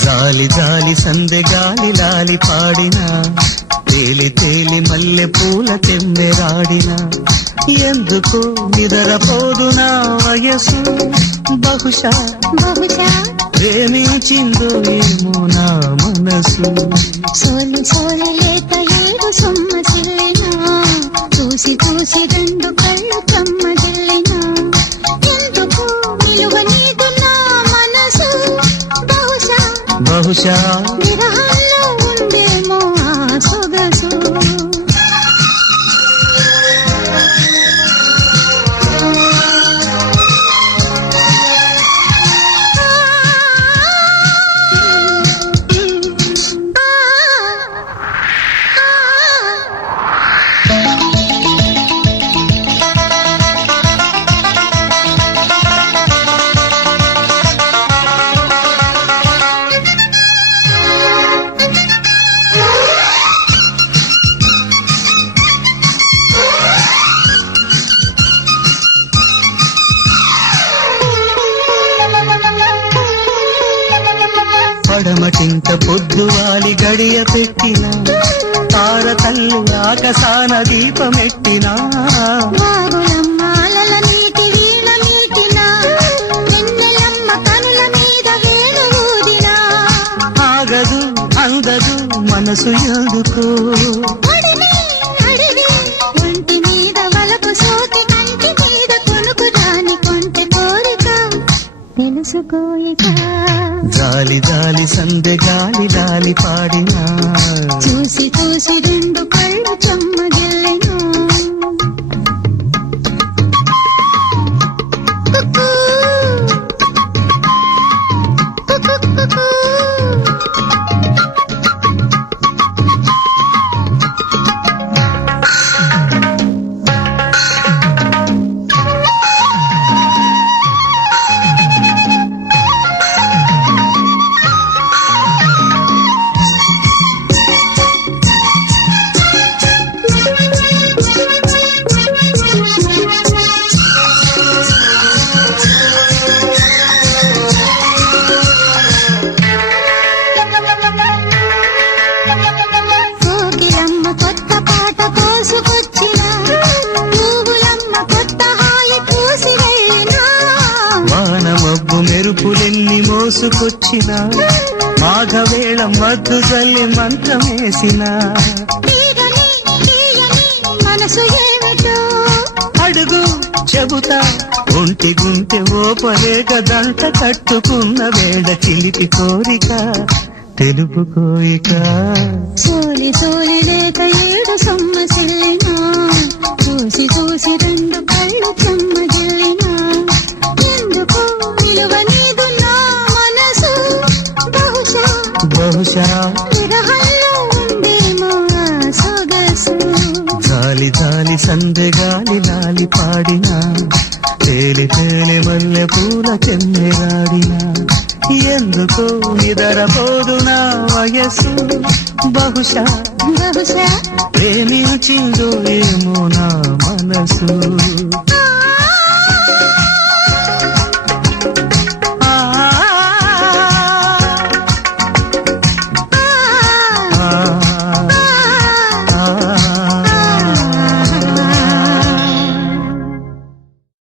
జాలి జాలి సందె గాలి లాలి పాడినా, తేలి తేలి మల్లె పూల తెమ్మెరాడినా, ఎందుకు నిదరపోదు నా వయసు, బహుశా బహుశా ప్రేమించిందో ఏమో నా మనసు. సోలు సోలు లేక ఏడు సొమ్మసిల్లినా, చూసి చూసి రెండు కళ్ళు కమ్మజిల్లినా, ఎందుకు విలువ నీదు నా మనసు, బహుశా బహుశా విరహంలో ఉందేమో ఆ సొగసు. పడమటింట పొద్దువాలి గడియ పెట్టిన, తార తల్లి ఆకాశాన దీపమెట్టినా, వాగులమ్మ అలల నీటి వీణ మీటినా, వెన్నెలమ్మ కనుల మీద వేణు ఊదినా, ఆగదు అందదు మనసు ఎందుకు, అడివి అడివి ఒంటి మీద వలపు సోకి, కంటి మీద కొనుకు రాని కొంటె కోరిక తెలుసుకోయిక. జాలి జాలి సందె గాలి లాలి పాడినా, చూసి చూసి రెండు కళ్ళు చెమ్మగిల్లినా, కుక్కూ కుక్కూ కోకిలమ్మ కొత్త పాట కోసుకొచ్చినా, పువ్వులమ్మ కొత్త హాయి పూసి వెళ్ళినా, వాన మబ్బు మెరుపులెన్ని మోసుకొచ్చినా, మాఘవేళ మద్దు జల్లి మంత్రమేసినా, తీగని తీయని మనసు ఏమిటో అడుగు చెబుతా, ఒంటి గుంటె ఓపలేక దంట కట్టుకున్న వేళ చిలిపి కోరిక తెలుపుకోయిక. సోలి సోలి లేక ఏడు సొమ్మసిల్లినా, చూసి చూసి రెండు కళ్ళు చెమ్మగిల్లినా, ఎందుకు విలువ నీదు నా మనసు, బహుశా బహుశా విరహంలో ఉందేమో ఆ సొగసు. జాలి జాలి సందె గాలి లాలి పాడినా, తేలి తేలి మల్లె పూల చెమ్మెరాడినా, ఎందుకు నిదరపోదు నా వయసు, బహుశా బహుశా ప్రేమించిందో ఏమో నా మనసు.